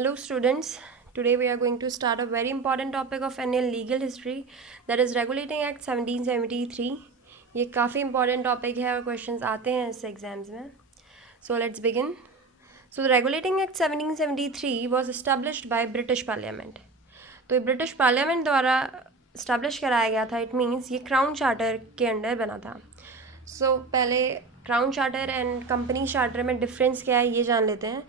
Hello students, today we are going to start a very important topic of Indian legal history, that is Regulating Act 1773. ये काफ़ी important topic है और questions आते हैं इस exams में. So let's begin. So the Regulating Act 1773 was established by British Parliament. तो ये ब्रिटिश पार्लियामेंट द्वारा इस्टेब्लिश कराया गया था. इट मीन्स ये क्राउन चार्टर के अंडर बना था. सो पहले crown charter and company charter में डिफरेंस क्या है ये जान लेते हैं.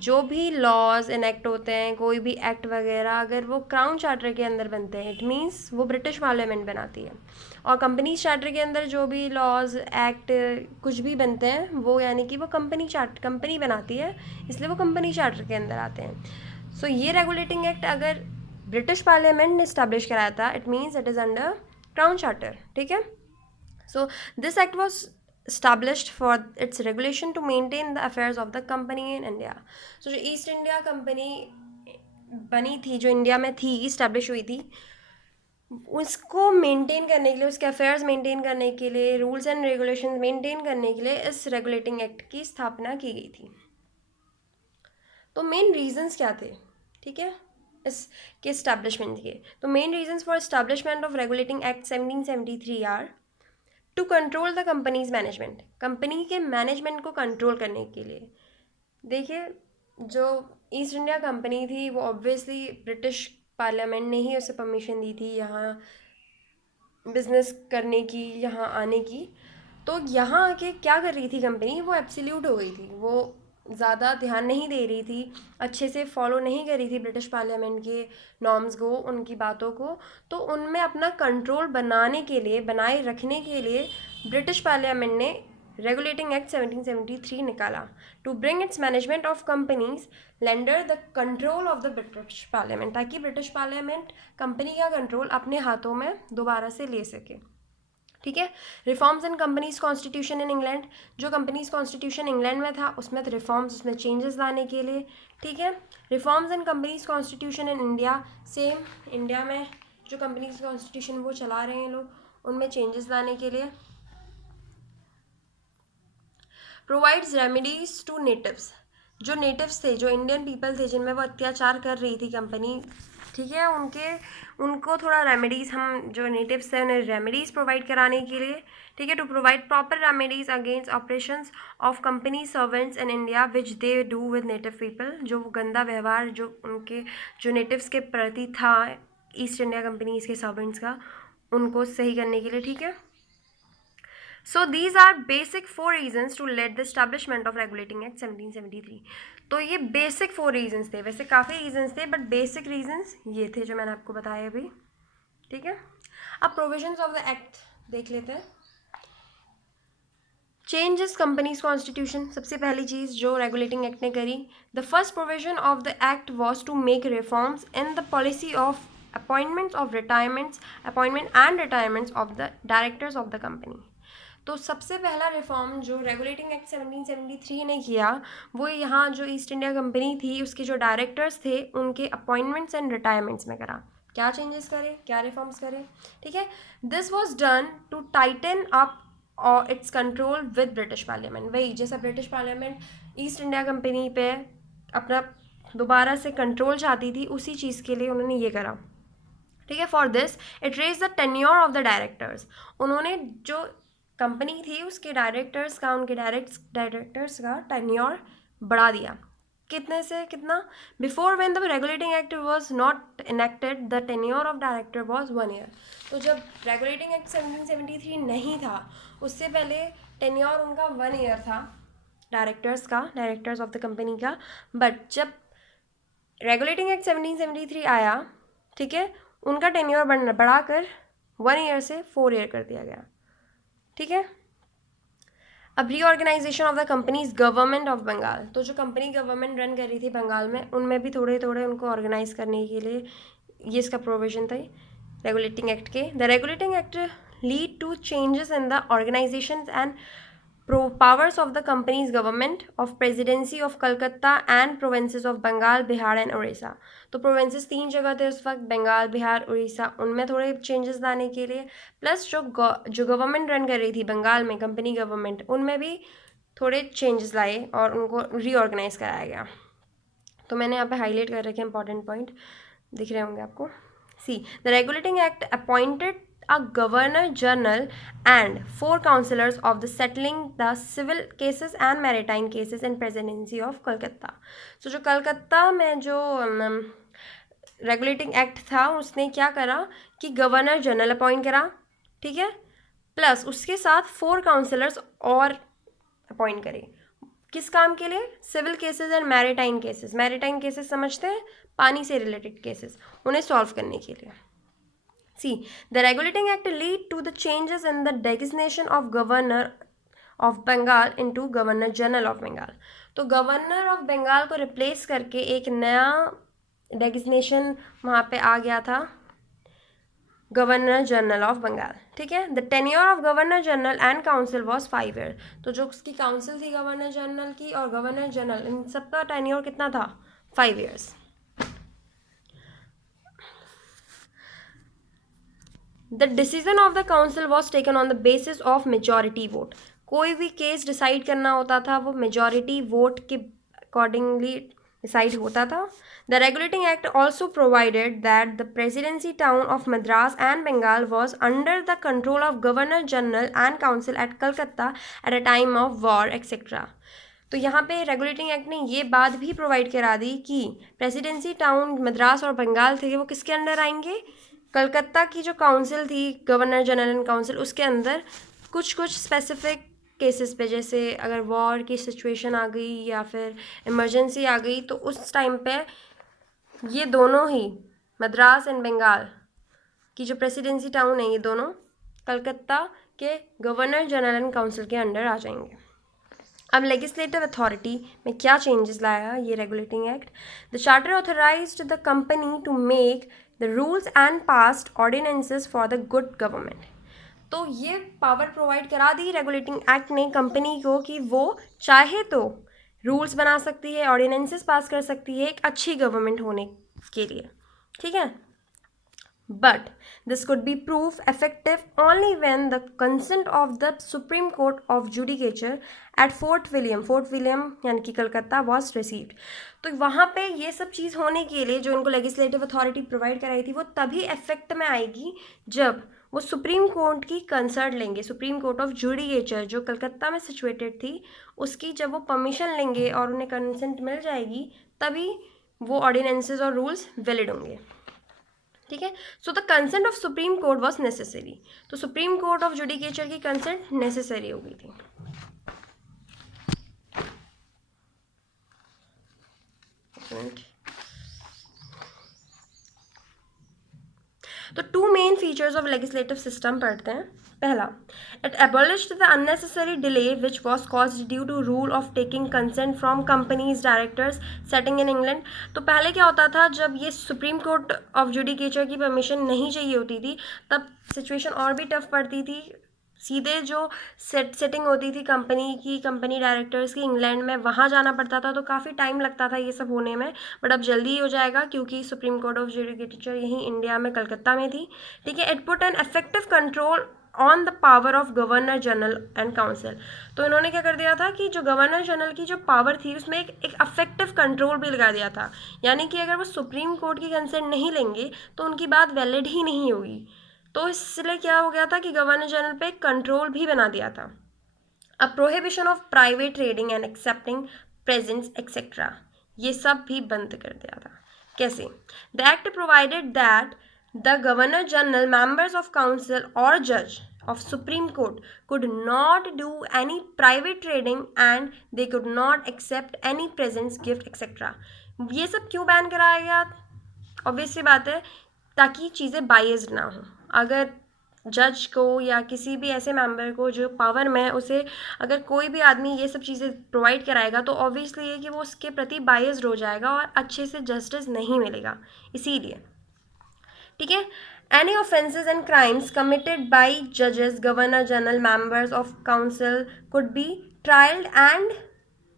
जो भी लॉज इनेक्ट होते हैं, कोई भी एक्ट वगैरह, अगर वो क्राउन चार्टर के अंदर बनते हैं, इट मीन्स वो ब्रिटिश पार्लियामेंट बनाती है. और कंपनी चार्टर के अंदर जो भी लॉज एक्ट कुछ भी बनते हैं वो यानी कि वो कंपनी बनाती है, इसलिए वो कंपनी चार्टर के अंदर आते हैं. सो ये रेगुलेटिंग एक्ट अगर ब्रिटिश पार्लियामेंट ने इस्टेब्लिश कराया था, it means it is under crown charter. ठीक है. So this act was established for its regulation to maintain the affairs of the company in India. So जो ईस्ट इंडिया कंपनी बनी थी, जो India में थी, इस्टेब्लिश हुई थी, उसको मेंटेन करने के लिए, उसके अफेयर्स मेंटेन करने के लिए, रूल्स एंड रेगुलेशन मेंटेन करने के लिए इस रेगुलेटिंग एक्ट की स्थापना की गई थी. तो मेन रीजंस क्या थे, ठीक है, इसके इस्टेब्लिशमेंट के. तो main reasons for establishment of regulating act 1773 are to control the company's management. Company के मैनेजमेंट को कंट्रोल करने के लिए. देखिए, जो ईस्ट इंडिया कंपनी थी वो ऑब्वियसली ब्रिटिश पार्लियामेंट ने ही उसे परमिशन दी थी यहाँ बिजनेस करने की, यहाँ आने की. तो यहाँ आके क्या कर रही थी कंपनी, वो एब्सोल्यूट हो गई थी. वो ज़्यादा ध्यान नहीं दे रही थी, अच्छे से फॉलो नहीं कर रही थी ब्रिटिश पार्लियामेंट के नॉर्म्स को, उनकी बातों को. तो उनमें अपना कंट्रोल बनाने के लिए, बनाए रखने के लिए ब्रिटिश पार्लियामेंट ने रेगुलेटिंग एक्ट 1773 निकाला to bring its management of company's under the control of the British parliament, ताकि ब्रिटिश पार्लियामेंट कंपनी का कंट्रोल अपने हाथों में दोबारा से ले सके. ठीक है. Reforms in company's constitution in England. जो कंपनीज कॉन्स्टिट्यूशन इंग्लैंड में था उसमें तो रिफॉर्म्स, उसमें चेंजेस लाने के लिए. ठीक है. Reforms in company's constitution in India. Same India में जो कंपनीज कॉन्स्टिट्यूशन वो चला रहे हैं लोग, उनमें चेंजेस लाने के लिए. Provides remedies to natives. जो नेटिव्स थे, जो इंडियन पीपल थे, जिनमें वो अत्याचार कर रही थी कंपनी, ठीक है, उनको थोड़ा रेमेडीज़, हम जो नेटिव्स थे उन्हें रेमेडीज़ प्रोवाइड कराने के लिए. ठीक है. To provide proper remedies against operations of company servants in India which they do with native people. जो गंदा व्यवहार जो उनके जो नेटिव्स के प्रति था ईस्ट इंडिया कंपनीज के सर्वेंट्स का, उनको सही करने के लिए. ठीक है. So these are basic 4 reasons to lead the establishment of Regulating Act 1773. तो ये बेसिक 4 रीजंस थे. वैसे काफ़ी रीजंस थे, बट बेसिक रीजंस ये थे जो मैंने आपको बताए अभी. ठीक है. अब प्रोविजंस ऑफ द एक्ट देख लेते हैं. Changes company's constitution. सबसे पहली चीज़ जो रेगुलेटिंग एक्ट ने करी, the first provision of the act was to make reforms in the policy of appointments of appointment and retirements of the directors of the company. तो सबसे पहला रिफॉर्म जो रेगुलेटिंग एक्ट 1773 ने किया, वो यहाँ जो ईस्ट इंडिया कंपनी थी उसके जो डायरेक्टर्स थे उनके अपॉइंटमेंट्स एंड रिटायरमेंट्स में करा. क्या चेंजेस करे, क्या रिफॉर्म्स करे. ठीक है. This was done to tighten up और its control with British parliament. वही जैसा British parliament East India Company पे अपना दोबारा से कंट्रोल चाहती थी, उसी चीज़ के लिए उन्होंने ये करा. ठीक है. For this it raise the tenure of the directors. उन्होंने जो कंपनी थी उसके डायरेक्टर्स का, उनके डायरेक्टर्स का टेन्योर बढ़ा दिया. कितने से कितना. Before when the regulating act was not enacted the tenure of director was 1 year. तो जब रेगुलेटिंग एक्ट 1773 नहीं था, उससे पहले टेन्योर उनका 1 ईयर था डायरेक्टर्स का, डायरेक्टर्स ऑफ द कंपनी का. बट जब रेगुलेटिंग एक्ट 1773 आया, ठीक है, उनका टेन्योर बढ़ाकर 1 ईयर से 4 ईयर कर दिया गया. ठीक है. अब reorganisation of the company's government of Bengal. तो जो कंपनी गवर्नमेंट रन कर रही थी बंगाल में, उनमें भी थोड़े थोड़े उनको ऑर्गेनाइज करने के लिए ये इसका प्रोविजन था रेगुलेटिंग एक्ट के. The regulating act lead to changes in the organisation and powers of the company's government of presidency of Calcutta and provinces of Bengal, Bihar and Orissa. तो प्रोविंसेस 3 जगह थे उस वक्त, बंगाल, बिहार, उड़ीसा. उनमें थोड़े चेंजेस लाने के लिए, प्लस जो गवर्नमेंट रन कर रही थी बंगाल में, कंपनी गवर्नमेंट, उनमें भी थोड़े चेंजेस लाए और उनको रीऑर्गेनाइज कराया गया. तो मैंने यहाँ पे हाईलाइट कर रखे इंपॉर्टेंट पॉइंट, दिख रहे होंगे आपको। See the regulating act appointed a governor general and 4 councillors of the settling the civil cases and maritime cases in presidency of Kolkata. So जो कलकत्ता में जो रेगुलेटिंग एक्ट था उसने क्या करा कि गवर्नर जनरल अपॉइंट करा, ठीक है, प्लस उसके साथ 4 काउंसलर्स और अपॉइंट करे। किस काम के लिए? Civil cases and maritime cases. Maritime cases समझते हैं, पानी से रिलेटेड केसेस, उन्हें सॉल्व करने के लिए। See, the regulating act lead to the changes in the designation of governor of Bengal into governor general of Bengal. तो गवर्नर ऑफ बंगाल को रिप्लेस करके एक नया डेजिग्नेशन वहाँ पे आ गया था, गवर्नर जनरल ऑफ बंगाल, ठीक है। The tenure of governor general and council was 5 year. तो जो उसकी काउंसिल थी गवर्नर जनरल की और गवर्नर जनरल, इन सबका टेन्योर कितना था? 5 years. The decision of the council was taken on the basis of majority vote. कोई भी केस डिसाइड करना होता था वो मेजॉरिटी वोट के अकॉर्डिंगली डिसाइड होता था। The regulating act also provided that the presidency town of Madras and Bengal was under the control of governor general and council at Calcutta at a time of war etcetera. तो यहाँ पे regulating act ने ये बात भी provide करा दी कि प्रेसिडेंसी टाउन मद्रास और बंगाल थे वो किसके अंडर आएंगे? कलकत्ता की जो काउंसिल थी गवर्नर जनरल एंड काउंसिल, उसके अंदर कुछ स्पेसिफिक केसेस पे, जैसे अगर वॉर की सिचुएशन आ गई या फिर इमरजेंसी आ गई तो उस टाइम पे ये दोनों ही मद्रास एंड बंगाल की जो प्रेसिडेंसी टाउन है ये दोनों कलकत्ता के गवर्नर जनरल एंड काउंसिल के अंडर आ जाएंगे। अब लेजिस्लेटिव अथॉरिटी में क्या चेंजेस लाया ये regulating act? The charter authorised the company to make the rules and passed ordinances for the good government. तो ये पावर प्रोवाइड करा दी रेगुलेटिंग एक्ट ने कंपनी को कि वो चाहे तो रूल्स बना सकती है, ऑर्डिनेंसेस पास कर सकती है एक अच्छी गवर्नमेंट होने के लिए, ठीक है। But this could be proof effective only when the consent of the Supreme Court of Judicature at Fort William यानी कि कलकत्ता was received। तो वहाँ पे ये सब चीज़ होने के लिए जो इनको लेजिस्लेटिव अथॉरिटी प्रोवाइड कराई थी वो तभी इफेक्ट में आएगी जब वो सुप्रीम कोर्ट की कंसर्ट लेंगे। सुप्रीम कोर्ट ऑफ जुडिकेचर जो कलकत्ता में सिचुएटेड थी उसकी जब वो परमिशन लेंगे और उन्हें कंसेंट मिल जाएगी तभी वो ऑर्डिनेंसेस और रूल्स वैलिड होंगे, ठीक है। So the consent of supreme court was necessary. तो सुप्रीम कोर्ट ऑफ जुडिकेचर की कंसेंट नेसेसरी हो गई थी। तो 2 main features of legislative system पढ़ते हैं। पहला, it abolished the unnecessary delay which was caused due to rule of taking consent from company's directors setting in England. तो पहले क्या होता था, जब ये सुप्रीम कोर्ट ऑफ जुडिकेचर की परमिशन नहीं चाहिए होती थी तब सिचुएशन और भी टफ पड़ती थी। सीधे जो सेटिंग होती थी कंपनी डायरेक्टर्स की इंग्लैंड में, वहाँ जाना पड़ता था, तो काफ़ी टाइम लगता था ये सब होने में। बट अब जल्दी ही हो जाएगा क्योंकि सुप्रीम कोर्ट ऑफ जुडिकेचर यहीं इंडिया में कलकत्ता में थी, ठीक है। It put an effective control on the power of governor general and council. तो इन्होंने क्या कर दिया था कि जो गवर्नर जनरल की जो पावर थी उसमें एक इफेक्टिव कंट्रोल भी लगा दिया था, यानी कि अगर वो सुप्रीम कोर्ट की कंसेंट नहीं लेंगे तो उनकी बात वैलिड ही नहीं होगी। तो इसलिए क्या हो गया था कि गवर्नर जनरल पे कंट्रोल भी बना दिया था। A prohibition of private trading and accepting presents etcetera, ये सब भी बंद कर दिया था। कैसे? The act provided that the governor general, members of council or judge of supreme court could not do any private trading and they could not accept any presents, gift etc। ये सब क्यों बैन कराया गया? Obvious सी बात है ताकि चीज़ें biased ना हो। अगर जज को या किसी भी ऐसे मेंबर को जो पावर में है उसे अगर कोई भी आदमी ये सब चीज़ें प्रोवाइड कराएगा तो ऑब्वियसली है कि वो उसके प्रति बायस्ड हो जाएगा और अच्छे से जस्टिस नहीं मिलेगा, इसीलिए, ठीक है। Any offences and crimes committed by जजेस, governor general, members of council could be trialled and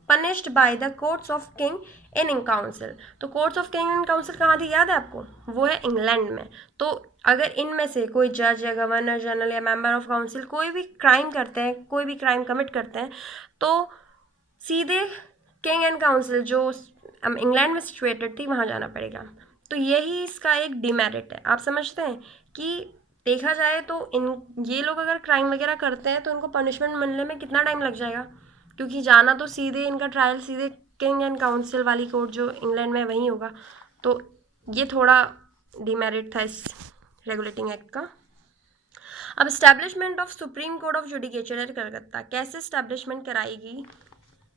punished by the courts of king in council. तो courts of king in council कहाँ थी, याद है आपको? वो है इंग्लैंड में। तो अगर इनमें से कोई जज या गवर्नर जनरल या मेंबर ऑफ काउंसिल कोई भी क्राइम करते हैं, कोई भी क्राइम कमिट करते हैं, तो सीधे किंग एंड काउंसिल जो इंग्लैंड में सिचुएटेड थी वहाँ जाना पड़ेगा। तो यही इसका एक डिमेरिट है। आप समझते हैं कि देखा जाए तो ये लोग अगर क्राइम वगैरह करते हैं तो इनको पनिशमेंट मिलने में कितना टाइम लग जाएगा, क्योंकि जाना तो सीधे इनका ट्रायल सीधे किंग एंड काउंसिल वाली कोर्ट जो इंग्लैंड में वहीं होगा। तो ये थोड़ा डिमेरिट था इस रेगुलेटिंग एक्ट का। अब establishment of supreme court of judicature at Calcutta कैसे इस्टेब्लिशमेंट कराएगी?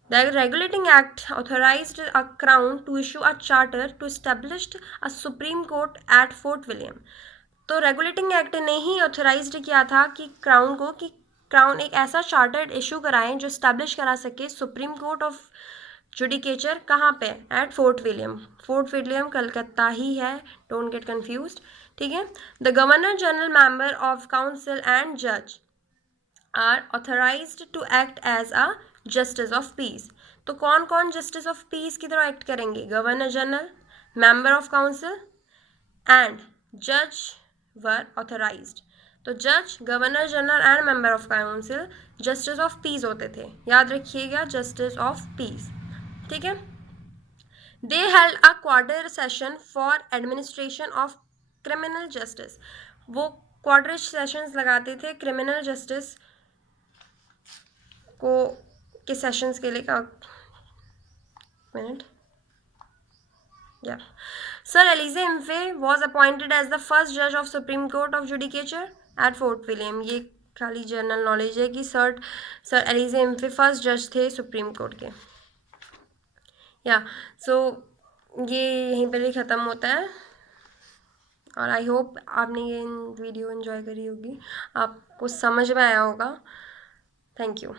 The regulating act authorized a crown to issue a charter to establish a supreme court at Fort William. तो रेगुलेटिंग एक्ट ने ही authorised किया था कि crown को कि क्राउन एक ऐसा चार्टर इशू कराएं जो स्टैब्लिश करा सके सुप्रीम कोर्ट ऑफ जुडिकेचर कहाँ पे? At Fort William. Fort William Calcutta ही है, डोंट गेट कन्फ्यूज्ड, ठीक है। The governor general member of council and जज are authorised to act as a justice of peace. तो कौन कौन जस्टिस ऑफ पीस की तरह एक्ट करेंगे? Governor general, member of council and जज वर ऑथराइज्ड। तो जज, governor general and member of council justice of piece होते थे, याद रखिएगा, जस्टिस ऑफ पीस, ठीक है। दे held a quarter session for administration of criminal justice. वो क्वार्टर सेशंस लगाते थे क्रिमिनल जस्टिस को के सेशंस के लिए। मिनट, या sir Elijah Impey was appointed as the first जज of supreme court of judicature at Fort William. ये खाली जनरल नॉलेज है कि सर एलिजे इम्फे फर्स्ट जज थे सुप्रीम कोर्ट के। या सो ये यहीं पर ही ख़त्म होता है, और आई होप आपने ये वीडियो एंजॉय करी होगी, आपको समझ में आया होगा। Thank you.